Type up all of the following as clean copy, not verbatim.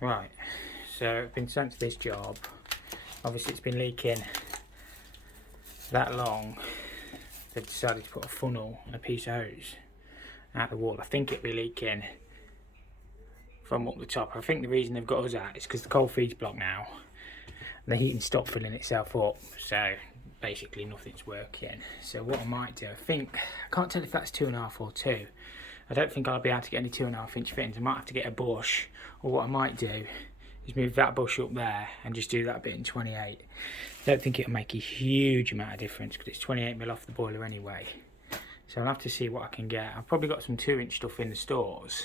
Right, so I've been sent to this job. Obviously it's been leaking that long. They've decided to put a funnel and a piece of hose out the wall. I think it'll be leaking from up the top. I think the reason they've got us out is because the cold feed's blocked now. And the heating stopped filling itself up, so basically nothing's working. So what I might do, I can't tell if that's 2.5 or 2. I don't think I'll be able to get any 2.5 inch fittings. I might have to get a bush, or what I might do is move that bush up there and just do that bit in 28. I don't think it'll make a huge amount of difference because it's 28mm off the boiler anyway. So I'll have to see what I can get. I've probably got some 2-inch stuff in the stores.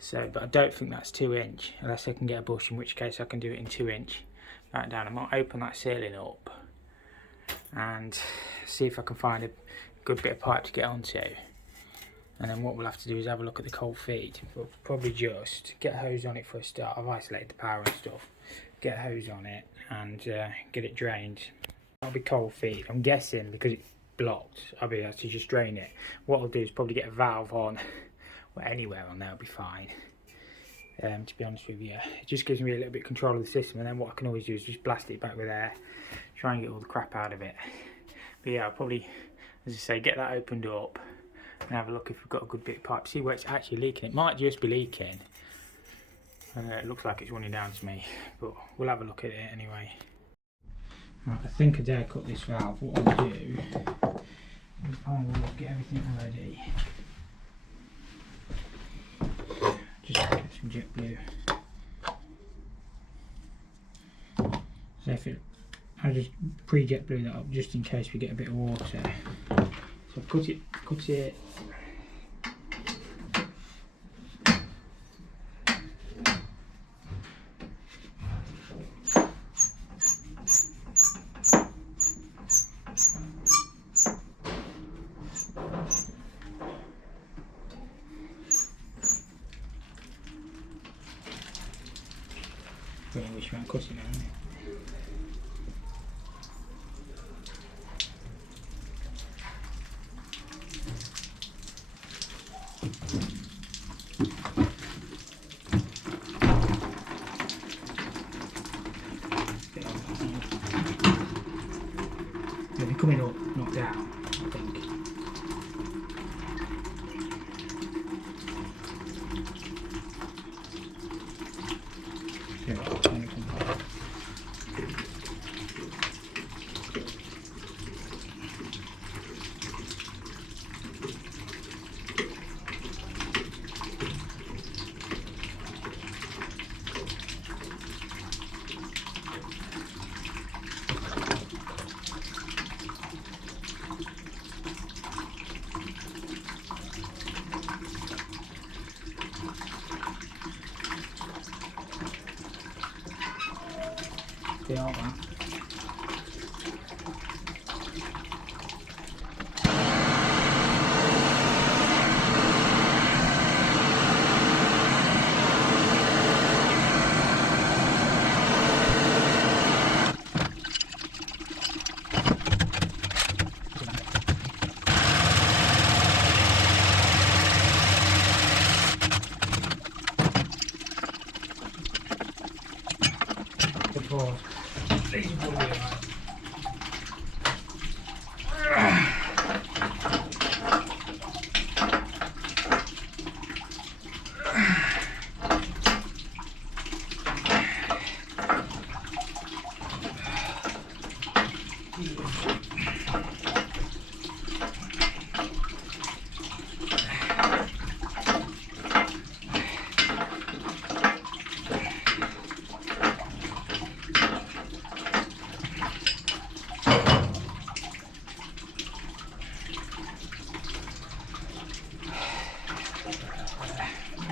So, but I don't think that's 2-inch unless I can get a bush, in which case I can do it in 2-inch. Back down. I might open that ceiling up and see if I can find a good bit of pipe to get onto. And then what we'll have to do is have a look at the cold feed. We'll probably just get a hose on it for a start. I've isolated the power and stuff. Get a hose on it and get it drained. That'll be cold feed. I'm guessing because it's blocked, I'll be able to just drain it. What I'll do is probably get a valve on, well, anywhere on there will be fine. To be honest with you, it just gives me a little bit of control of the system, and then what I can always do is just blast it back with air, try and get all the crap out of it. But yeah, I'll probably, as I say, get that opened up and have a look if we've got a good bit of pipe, see where it's actually leaking. It might just be leaking. It looks like it's running down to me, but we'll have a look at it anyway. Right, I think I dare cut this valve. What I'll do is get everything ready. Just get some jet blue. So I just pre-jet blue that up just in case we get a bit of water. So cut it. I wish I cut it now, isn't it? They'll be coming up, not down, I think. They are that.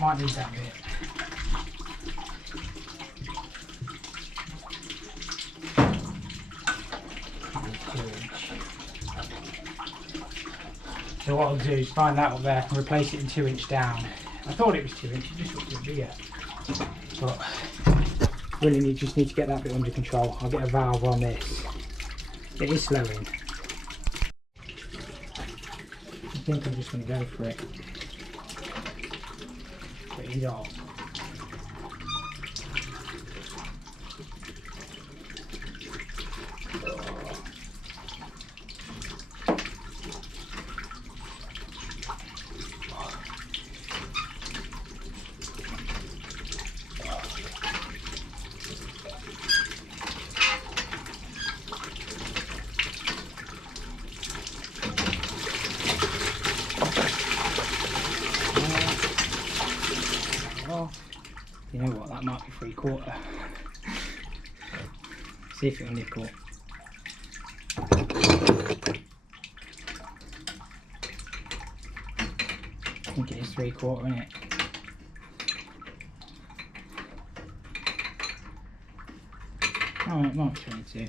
Might need that bit. So what I'll do is find that up there and replace it in 2-inch down. I thought it was 2-inch, it just looked a bit bigger. But really just need to get that bit under control. I'll get a valve on this. It is slowing. I think I'm just going to go for it. But he's off. You know what, that might be 3/4. See if it'll nickel. I think it is 3/4, isn't it? Oh, it might be 22.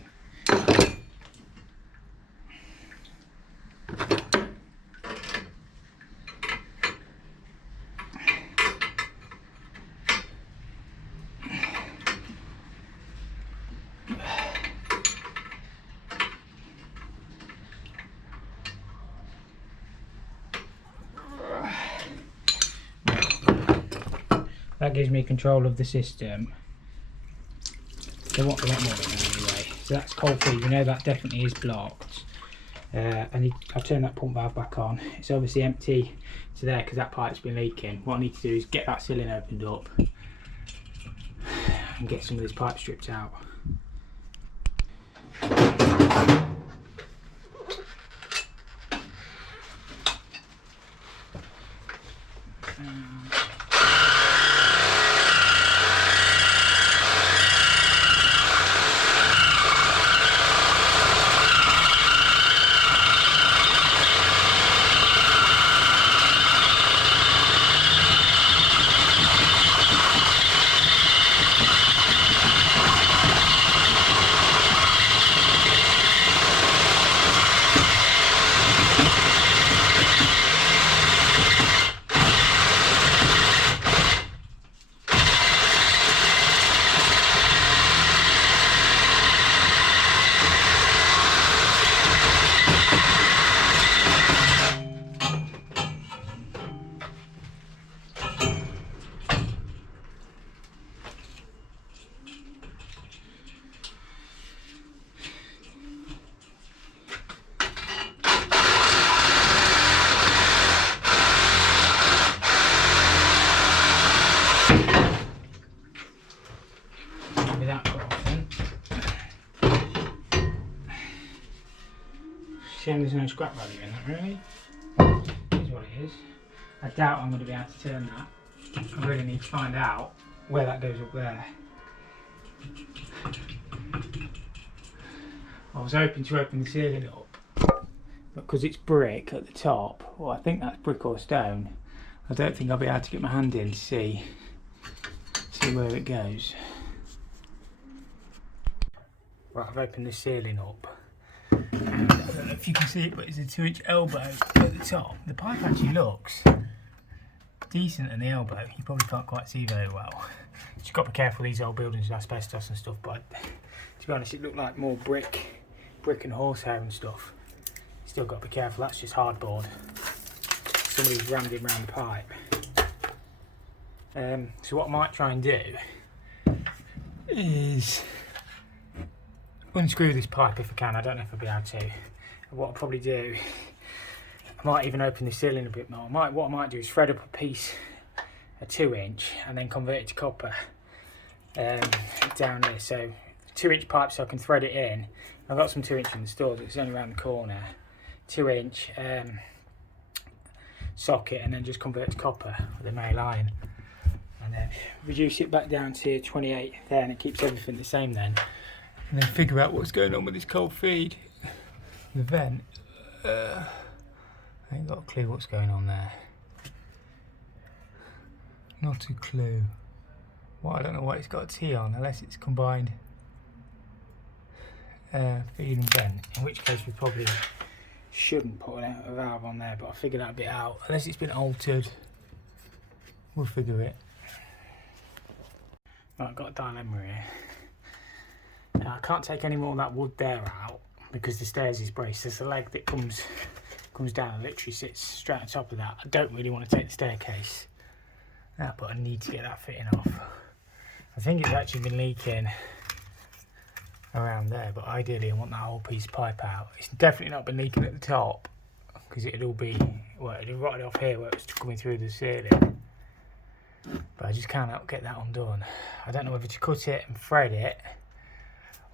That gives me control of the system. They want a lot more than that anyway. So that's cold feed. We know that definitely is blocked. And I've turned that pump valve back on. It's obviously empty to there because that pipe's been leaking. What I need to do is get that ceiling opened up and get some of this pipe stripped out. Shame there's no scrap value in that, really. Here's what it is. I doubt I'm going to be able to turn that. I really need to find out where that goes up there. I was hoping to open the ceiling up, but because it's brick at the top, well, I think that's brick or stone, I don't think I'll be able to get my hand in to see where it goes. Right, I've opened the ceiling up. And I don't know if you can see it, but it's a 2-inch elbow at the top. The pipe actually looks decent at the elbow. You probably can't quite see very well. You've got to be careful, these old buildings with asbestos and stuff, but to be honest, it looked like more brick and horsehair and stuff. Still got to be careful, that's just hardboard. Somebody's rammed it around the pipe. So what I might try and do is unscrew this pipe if I can. I don't know if I'll be able to. What I'll probably do, I might even open the ceiling a bit more. What I might do is thread up a piece, a 2-inch, and then convert it to copper down here. So 2-inch pipe so I can thread it in. I've got some 2-inch in the store, it's only around the corner. 2-inch socket, and then just convert to copper with a male iron. And then reduce it back down to 28 there, and it keeps everything the same then. And then figure out what's going on with this cold feed. The vent, I ain't got a clue what's going on there. Not a clue. Well, I don't know why it's got a T on, unless it's combined feed and vent, in which case we probably shouldn't put a valve on there, but I'll figure that bit out. Unless it's been altered, we'll figure it. Right, I've got a dilemma here. Now, I can't take any more of that wood there out because the stairs is braced. There's a leg that comes down and literally sits straight on top of that. I don't really want to take the staircase out, but I need to get that fitting off. I think it's actually been leaking around there, but ideally I want that whole piece of pipe out. It's definitely not been leaking at the top because it'd all be, well, it'd rotted off here where it was coming through the ceiling. But I just cannot get that undone. I don't know whether to cut it and thread it,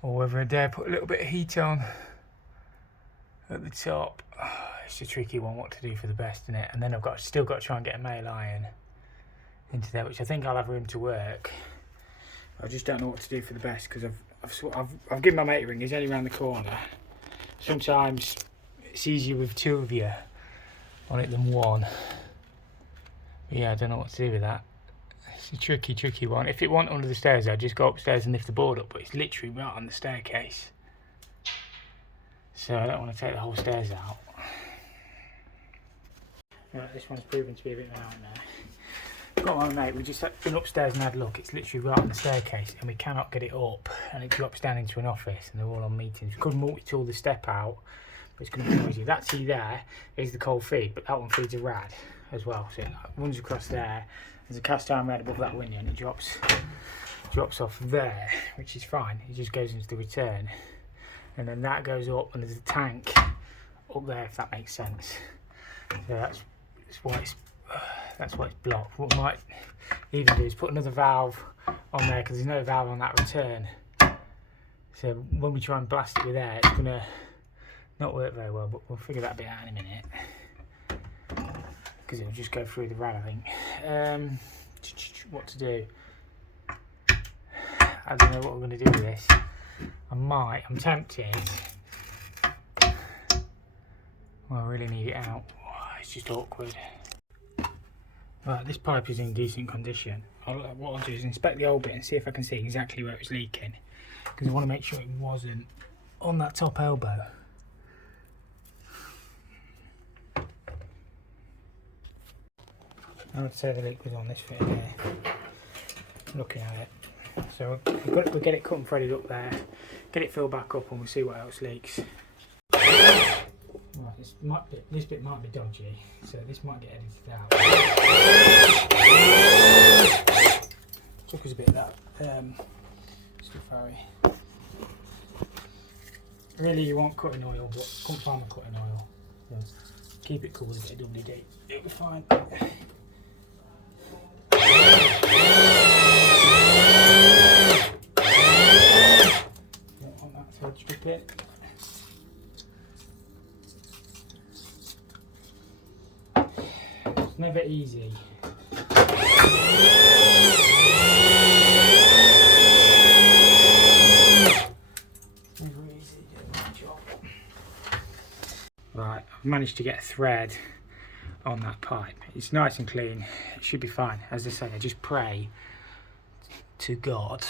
or whether I dare put a little bit of heat on at the top. It's a tricky one what to do for the best, isn't it? And then I've still got to try and get a male iron into there, which I think I'll have room to work. I just don't know what to do for the best, because I've given my mate a ring. He's only around the corner. Sometimes it's easier with 2 of you on it than 1. But yeah, I don't know what to do with that. It's a tricky one. If it wasn't under the stairs, I'd just go upstairs and lift the board up, but it's literally right on the staircase. So I don't want to take the whole stairs out. Right, this one's proven to be a bit of a nightmare. Got my mate, we just been upstairs and had a look. It's literally right on the staircase and we cannot get it up, and it drops down into an office and they're all on meetings. We could multi-tool the step out, but it's going to be noisy. That tea there is the cold feed, but that one feeds a rad as well. So it runs across there. There's a cast iron rad above that window and it drops off there, which is fine. It just goes into the return. And then that goes up and there's a tank up there, if that makes sense. So that's why it's blocked. What we might even do is put another valve on there, because there's no valve on that return. So when we try and blast it with air, it's going to not work very well, but we'll figure that bit out in a minute. Because it'll just go through the rad, I think. What to do? I don't know what we're going to do with this. I'm tempted. Well, I really need it out. It's just awkward. Right, this pipe is in decent condition. What I'll do is inspect the old bit and see if I can see exactly where it's leaking, because I want to make sure it wasn't on that top elbow. I would say the leak was on this bit here. Looking at it. So we'll get it cut and threaded up there, get it filled back up, and we'll see what else leaks. Right, this bit might be dodgy, so this might get edited out. Took us a bit of that stuff, Harry. Really, you want cutting oil, but couldn't find my cutting oil. So keep it cool with a bit of WD. It'll be fine. Don't want that thread strip it. It's never easy. Right, I've managed to get a thread on that pipe. It's nice and clean. It should be fine. As I say, I just pray to God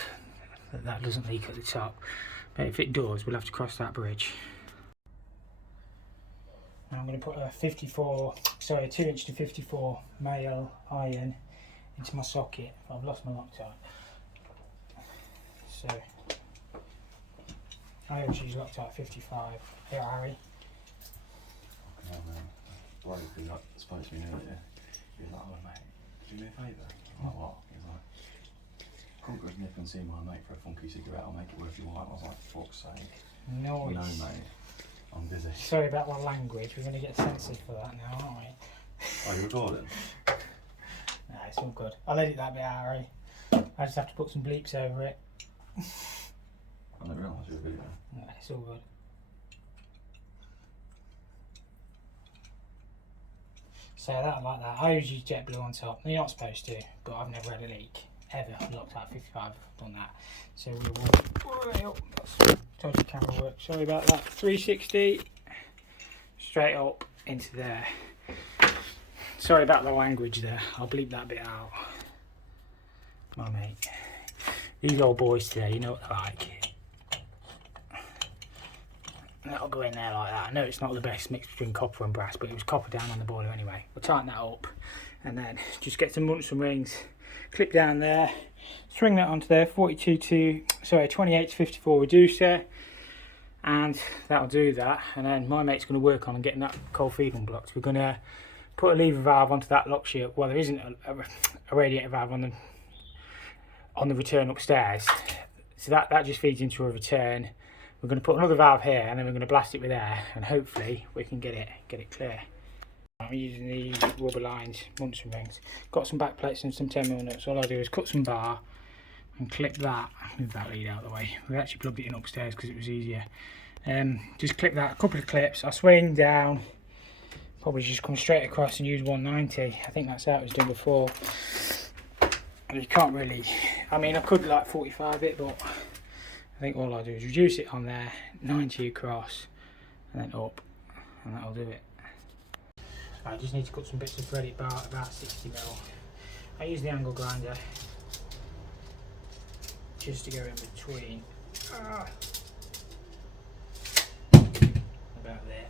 that that doesn't leak at the top. But if it does, we'll have to cross that bridge. Now I'm going to put a 2" to 54 male iron into my socket. I've lost my Loctite. So I always use Loctite 55. Here, Harry. Worried because I spoke to me earlier. He was like, "Oh mate, do me a favour." I'm like, "What?" He was like, "Come to nip and see my mate for a funky cigarette. I'll make it worth your while." I was like, "Fuck's sake." No, mate. I'm busy. Sorry about my language. We're going to get censored for that now, aren't we? Are you recording? No, it's all good. I'll edit that bit out, Harry. I just have to put some bleeps over it. I didn't realise you were video. No, it's all good. So that like that. I usually use JetBlue on top. You're not supposed to, but I've never had a leak ever. Loctite 55, I've done that. So we will told the camera work. Sorry about that. 360 straight up into there. Sorry about the language there. I'll bleep that bit out. Come on, mate. These old boys today, you know what they're like. That'll go in there like that. I know it's not the best mix between copper and brass, but it was copper down on the border anyway. We'll tighten that up and then just get some Munson rings, clip down there, swing that onto there, 28 to 54 reducer, and that'll do that. And then my mate's going to work on getting that cold feed unblocked. We're going to put a lever valve onto that lock shield. Well, there isn't a radiator valve on the return upstairs, so that just feeds into a return. We're going to put another valve here and then we're going to blast it with air, and hopefully we can get it clear. I'm using these rubber lines, Munson rings. Got some back plates and some 10mm nuts. All I do is cut some bar and clip that. Move that lead out of the way. We actually plugged it in upstairs because it was easier. Just clip that, a couple of clips. I swing down, probably just come straight across and use 190. I think that's how it was done before. you can't really, I mean I could like 45 it, but I think all I do is reduce it on there, 90 across, and then up, and that'll do it. I just need to cut some bits of threaded bar about 60mm. I use the angle grinder just to go in between. About there.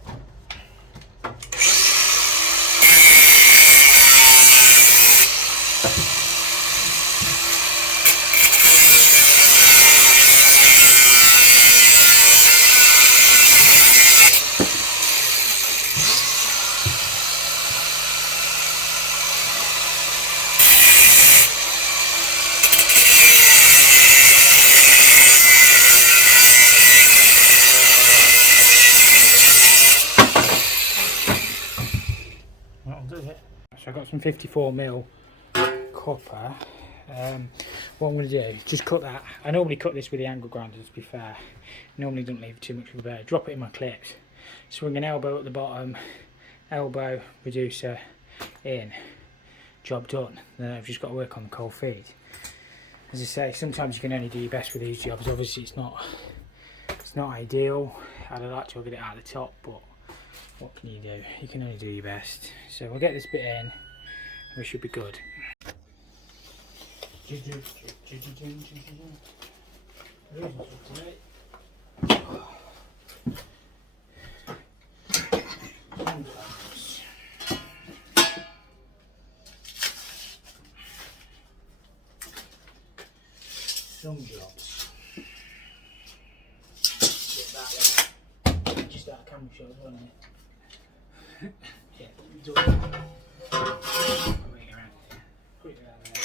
That'll do it. So I've got some 54mm copper. What I'm going to do, just cut that. I normally cut this with the angle grinder, to be fair. Normally don't leave too much of a bit. Drop it in my clips. Swing an elbow at the bottom, elbow, reducer, in. Job done. Then I've just got to work on the cold feed. As I say, sometimes you can only do your best with these jobs. Obviously it's not ideal. I'd like to get it out of the top, but what can you do? You can only do your best. So we'll get this bit in and we should be good. Some jobs. Get that one. Just out of camera shot, wasn't it? Yeah, do it. I'll bring it around. Put it around there.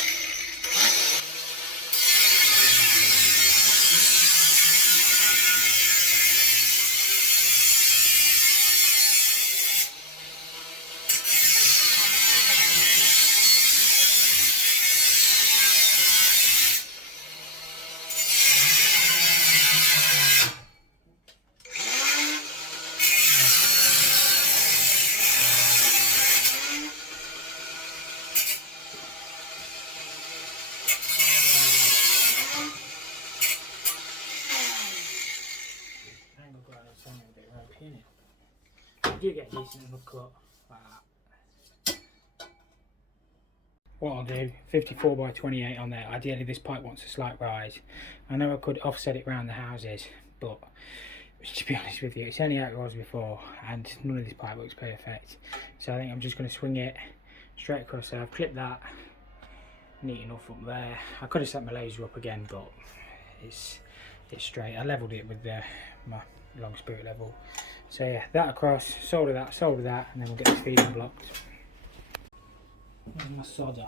You get a decent enough cut like that. What I'll do, 54x28 on there. Ideally this pipe wants a slight rise. I know I could offset it around the houses, but to be honest with you, it's only how it was before and none of this pipe looks perfect. So I think I'm just going to swing it straight across there. I've clipped that neat enough up there. I could have set my laser up again, but it's straight. I levelled it with my long spirit level. So yeah, that across, solder that, and then we'll get this feed unblocked. There's my solder.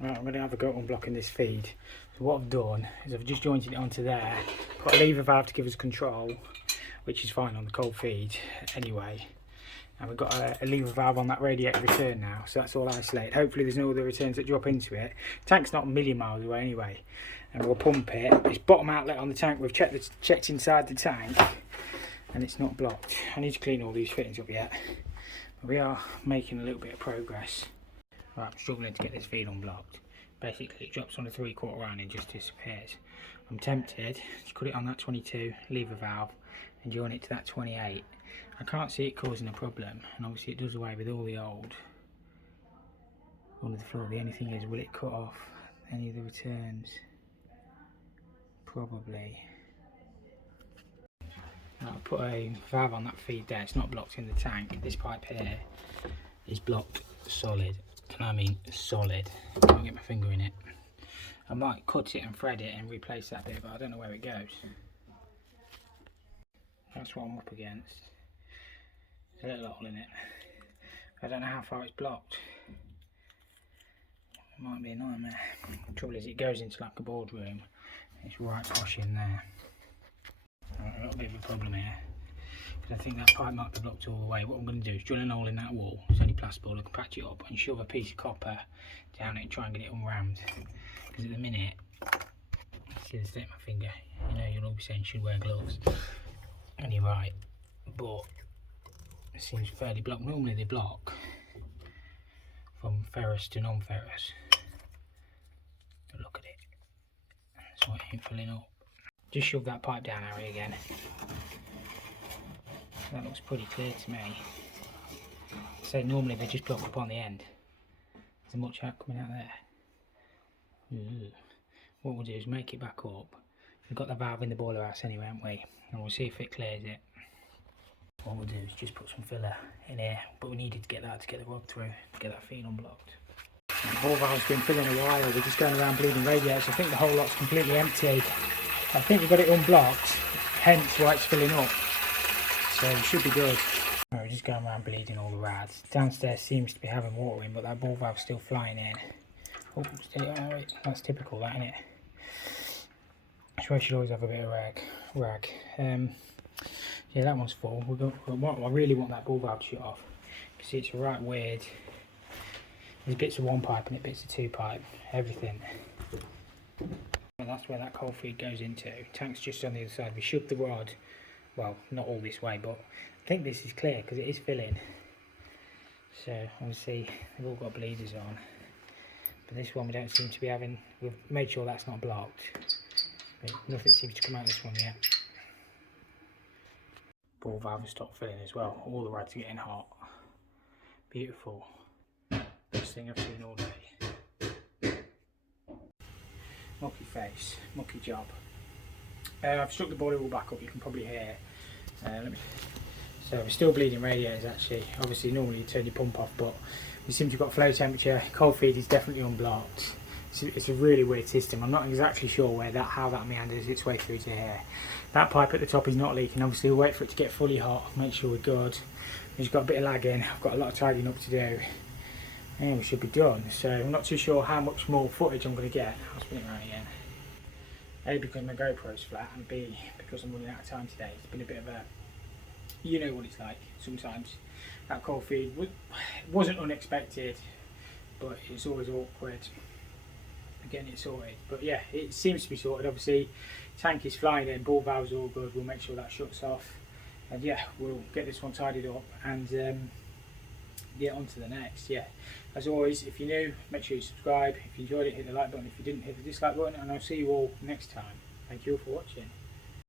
Right, I'm going to have a go at unblocking this feed. So So what I've done is I've just jointed it onto there, put a lever valve to give us control, which is fine on the cold feed anyway. And we've got a lever valve on that radiator return now, so that's all isolated. Hopefully there's no other returns that drop into it. Tank's not a million miles away anyway. And we'll pump it. It's bottom outlet on the tank. We've checked inside the tank and it's not blocked. I need to clean all these fittings up yet. But we are making a little bit of progress. Right, I'm struggling to get this feed unblocked. Basically it drops on a 3/4 round and just disappears. I'm tempted to put it on that 22 lever valve and join it to that 28. I can't see it causing a problem, and obviously it does away with all the old under the floor. The only thing is, will it cut off any of the returns? Probably. I'll put a valve on that feed there. It's not blocked in the tank. This pipe here is blocked solid, and I mean solid. I can't get my finger in it. I might cut it and thread it and replace that bit, but I don't know where it goes. That's what I'm up against. There's a little hole in it. I don't know how far it's blocked. It might be a nightmare. The trouble is it goes into like a boardroom. It's right posh in there. A little bit of a problem here, because I think that pipe might be blocked all the way. What I'm going to do is drill a hole in that wall. It's only plasterboard. I can patch it up and shove a piece of copper down it and try and get it unrammed. Because at the minute, see the state of my finger. You know, you'll all be saying you should wear gloves. And you're right, but it seems fairly blocked. Normally they block from ferrous to non-ferrous. Look at it. So it ain't filling up. Just shove that pipe down, Harry, again. That looks pretty clear to me. So normally they just block up on the end. There's much out coming out there. What we'll do is make it back up. We've got the valve in the boiler house anyway, haven't we? And we'll see if it clears it. What we'll do is just put some filler in here, but we needed to get that to get the rod through, to get that feed unblocked. The ball valve's been filling a while. We're just going around bleeding radiators. I think the whole lot's completely empty. I think we've got it unblocked, hence why it's filling up. So it should be good. We're just going around bleeding all the rads. Downstairs seems to be having water in, but that ball valve's still flying in. Oh, that's typical, that, isn't it? So I should always have a bit of rag. Yeah, that one's full. I really want that ball valve to shut off. You can see it's right weird. There's bits of one pipe and bits of two pipe, everything. And that's where that cold feed goes into. Tank's just on the other side. We shoved the rod, well, not all this way, but I think this is clear because it is filling. So obviously they've all got bleeders on. But this one we don't seem to be having. We've made sure that's not blocked. But nothing seems to come out of this one yet. Ball valve has stopped filling as well. All the rads are getting hot. Beautiful. Best thing I've seen all day. Mucky face, mucky job. I've stuck the boiler all back up, you can probably hear. So we're still bleeding radiators actually. Obviously normally you turn your pump off, but we seem to have got flow temperature. Cold feed is definitely unblocked. It's a really weird system. I'm not exactly sure how that meanders its way through to here. That pipe at the top is not leaking. Obviously we'll wait for it to get fully hot, make sure we're good. We've got a bit of lag in. I've got a lot of tidying up to do. And we should be done. So I'm not too sure how much more footage I'm going to get. I'll spin it around again. A, because my GoPro's flat, and B, because I'm running out of time today. It's been a bit of a, you know what it's like sometimes. That cold feed wasn't unexpected, but it's always awkward getting it sorted. But yeah, it seems to be sorted. Obviously tank is flying in, ball valve's all good. We'll make sure that shuts off, and yeah, we'll get this one tidied up and get on to the next. Yeah, as always, if you're new, make sure you subscribe. If you enjoyed it, hit the like button. If you didn't, hit the dislike button, and I'll see you all next time. Thank you all for watching.